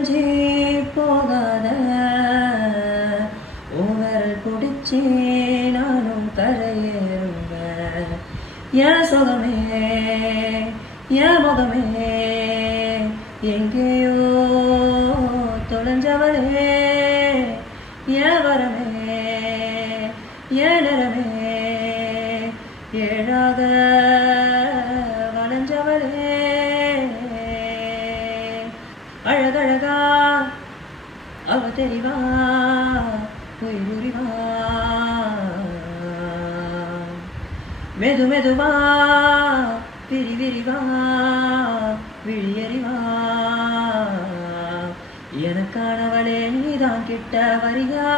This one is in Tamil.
உடஞ்சி போகாத உணர் பிடிச்சி நானும் கரையேறுங்க என் சுகமே என் முகமே எங்கேயோ தொலைஞ்சவளே என் வரமே என் நிறமே ஏழாக வளைஞ்சவளே அழகழகா அவ தெரிவா உயிரிவா மெது மெதுவா விரி விரிவா விழியறிவா எனக்கானவளே நீதான் கிட்ட வரியா